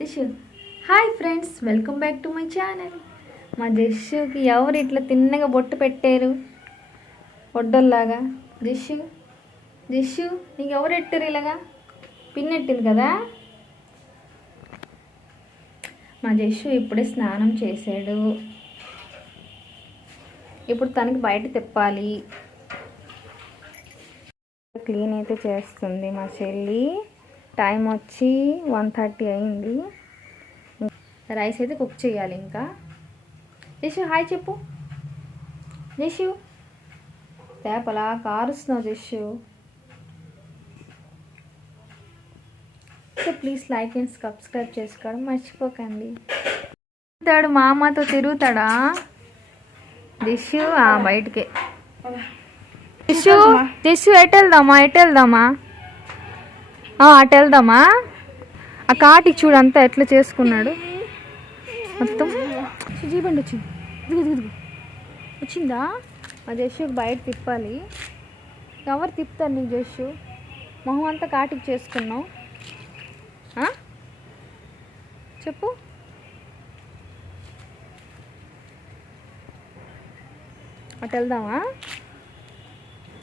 జషు hi friends, welcome back to my channel. మా జషుకి ఎవరు ఇట్లా తిన్నగా బొట్టు పెట్టారు ఒడ్డల్లాగా? జషు జషు నీకు ఎవరు ఎట్టారు ఇలాగా? పిన్నెట్టింది కదా. మా జషు ఇప్పుడే స్నానం చేశాడు. ఇప్పుడు తనకి బయట తిప్పాలి. క్లీన్ అయితే చేస్తుంది మా చెల్లి. టైం వచ్చి 1:30 అయింది. రైస్ అయితే కుక్ చేయాలి. ఇంకా జషు హాయ్ చెప్పు. జషు తేపలా కారుస్తున్నావు Jashu. So please like and subscribe చేసుకోవడం మర్చిపోకండి. తిరుగుతాడు, మా అమ్మతో తిరుగుతాడా జషు? బయటికే. జషు జషు ఎటు వెళ్దామా అటు వెళ్దామా? ఆ కాటికి చూడు అంతా ఎట్లా చేసుకున్నాడు మొత్తం. జీబండి వచ్చింది, ఇదిగో వచ్చిందా? మా జషుకి బయట తిప్పాలి. ఎవరు తిప్పుతారు నీకు జషు? మొహం అంతా కాటికి చేసుకున్నావు. చెప్పు. అటు వెళ్దామా?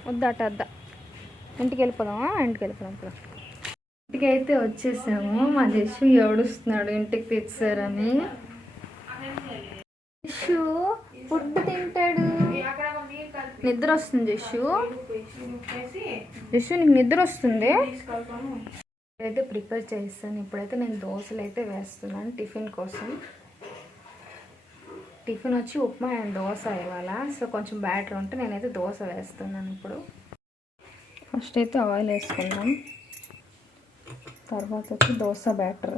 వద్దా అటు వద్దా, ఇంటికి వెళ్ళిపోదామా? ఇప్పుడు ఇంటికి అయితే వచ్చేసాము. మా జషు ఏడుస్తున్నాడు ఇంటికి తెచ్చారని. జషు ఫుడ్ తింటాడు. నిద్ర వస్తుంది జషు. జషు నీకు నిద్ర వస్తుంది. అయితే ప్రిపేర్ చేస్తాను. ఇప్పుడైతే నేను దోశలు అయితే వేస్తున్నాను టిఫిన్ కోసం. టిఫిన్ వచ్చి ఉప్మా అండ్ దోశ ఇవాళ. సో కొంచెం బ్యాటర్ ఉంటే నేనైతే దోశ వేస్తున్నాను. ఇప్పుడు ఫస్ట్ అయితే ఆయిల్ వేసుకుందాం. తర్వాత వచ్చి దోశ బ్యాటర్.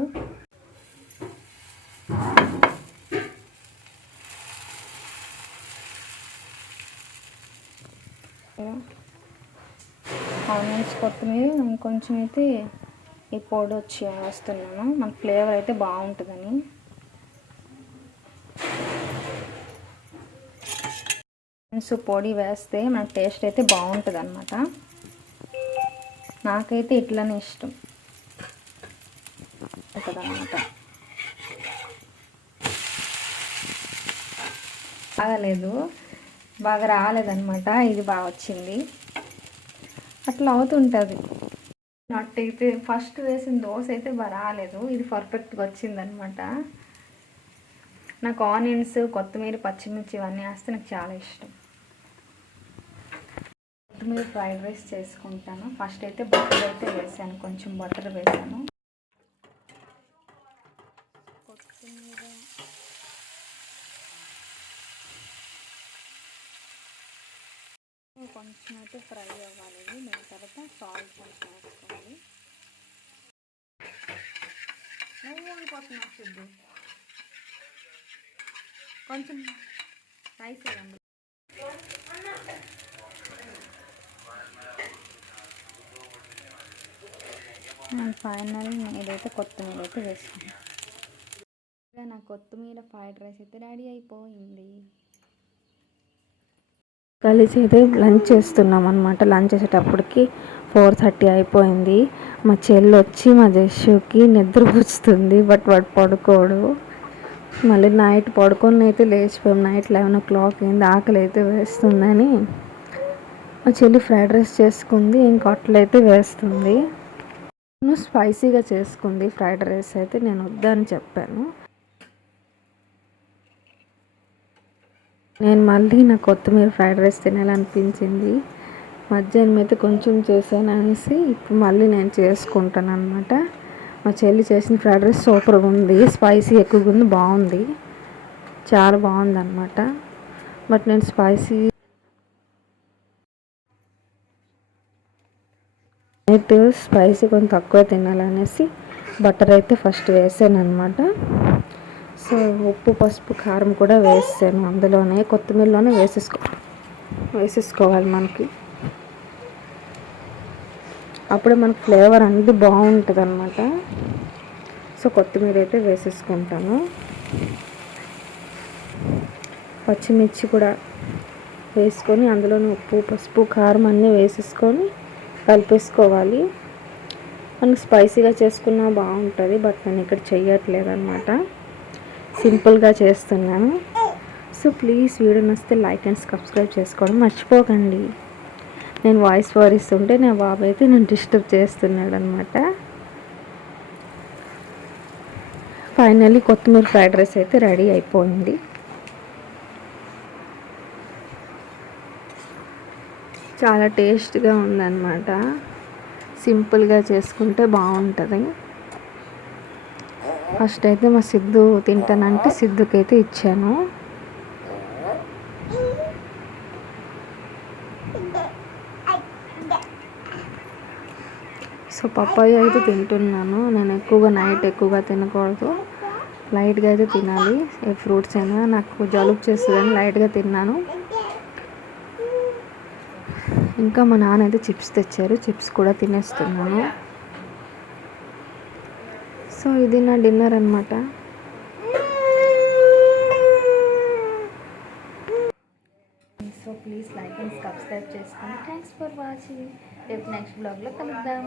ఆనియన్స్, కొత్తిమీర, ఇంకొంచెం అయితే ఈ పొడి వచ్చి వేస్తున్నాను. మన ఫ్లేవర్ అయితే బాగుంటుందని. పొడి వేస్తే మన టేస్ట్ అయితే బాగుంటుంది అన్నమాట. నాకైతే ఇట్లనే ఇష్టం ఉంటుందన్నమాట. బాగాలేదు, బాగా రాలేదన్నమాట. ఇది బాగా వచ్చింది. అట్లా అవుతుంటుంది. అయితే ఫస్ట్ వేసిన దోశ అయితే బాగా రాలేదు. ఇది పర్ఫెక్ట్గా వచ్చిందనమాట. నాకు ఆనియన్స్, కొత్తిమీర, పచ్చిమిర్చి ఇవన్నీ వేస్తే నాకు చాలా ఇష్టం. కొత్తిమీర ఫ్రైడ్ రైస్ చేసుకుంటాను. ఫస్ట్ అయితే బటర్ అయితే వేసాను, కొంచెం బటర్ వేసాను. కొత్తిమీర, కొంచెం అయితే ఫ్రై అవ్వాలి. దాని తర్వాత సాల్ట్ కొంచెం వేసుకోవాలి. కొంచెం రైస్ వేయండి. ఫైనల్ ఇదైతే కొత్తిమీర అయితే వేసుకున్నాను. నా కొత్తిమీర ఫ్రైడ్ రైస్ అయితే రెడీ అయిపోయింది. కలిసి అయితే లంచ్ చేస్తున్నాం అనమాట. లంచ్ చేసేటప్పటికి 4:30 అయిపోయింది. మా చెల్లి వచ్చి మా జషుకి నిద్ర పుచ్చుతుంది. బట్ వాడు పడుకోడు. మళ్ళీ నైట్ పడుకొని అయితే లేచిపోయాం. నైట్ 11 o'clock అయింది. ఆకలి అయితే వేస్తుందని మా చెల్లి ఫ్రైడ్ రైస్ చేసుకుంది. ఇంకా అట్లయితే వేస్తుంది. స్పైసీగా చేసుకుంది ఫ్రైడ్ రైస్ అయితే. నేను వద్దని చెప్పాను. నేను మళ్ళీ నాకు కొత్తిమీర ఫ్రైడ్ రైస్ తినాలనిపించింది. మధ్యాహ్నం అయితే కొంచెం చేశాను అనేసి ఇప్పుడు మళ్ళీ నేను చేసుకుంటాను అనమాట. మా చెల్లి చేసిన ఫ్రైడ్ రైస్ సూపర్గా ఉంది. స్పైసీ ఎక్కువగా ఉంది, బాగుంది, చాలా బాగుంది అనమాట. బట్ నేను స్పైసీ కొంచెం తక్కువ తినాలనేసి బటర్ అయితే ఫస్ట్ వేసాను అనమాట. సో ఉప్పు, పసుపు, కారం కూడా వేసాను అందులోనే. కొత్తిమీరలోనే వేసేసుకోవాలి మనకి. అప్పుడే మనకు ఫ్లేవర్ అనేది బాగుంటుంది అనమాట. సో కొత్తిమీర అయితే వేసేసుకుంటాను. పచ్చిమిర్చి కూడా వేసుకొని అందులోనే ఉప్పు, పసుపు, కారం అన్నీ వేసేసుకొని కలిపేసుకోవాలి. మనకు స్పైసీగా చేసుకున్నా బాగుంటుంది, బట్ నేను ఇక్కడ చెయ్యట్లేదు అనమాట, సింపుల్గా చేస్తున్నాను. సో ప్లీజ్ వీడియో నచ్చితే లైక్ అండ్ సబ్స్క్రైబ్ చేసుకోవడం మర్చిపోకండి. నేను వాయిస్ ఓవర్ ఇస్తుంటే నా బాబు అయితే నన్ను డిస్టర్బ్ చేస్తున్నాడు అనమాట. ఫైనల్లీ కొత్తిమీర ఫ్రైడ్ రైస్ అయితే రెడీ అయిపోయింది. చాలా టేస్ట్గా ఉందన్నమాట. సింపుల్గా చేసుకుంటే బాగుంటుంది. ఫస్ట్ అయితే మా సిద్ధు తింటానంటే సిద్ధుకైతే ఇచ్చాను. సో పప్పాయ అయితే తింటున్నాను. నేను నైట్ ఎక్కువగా తినకూడదు, లైట్గా అయితే తినాలి. ఏ ఫ్రూట్స్ అయినా నాకు జలుబు చేస్తుందని లైట్గా తిన్నాను. ఇంకా మా నాన్న అయితే చిప్స్ తెచ్చారు, చిప్స్ కూడా తినేస్తున్నాను. సో ఇది నా డిన్నర్ అనమాట. So please like and subscribe చేసుకోండి. Thanks for watching. రేపు నెక్స్ట్ బ్లాగ్లో కలుద్దాం.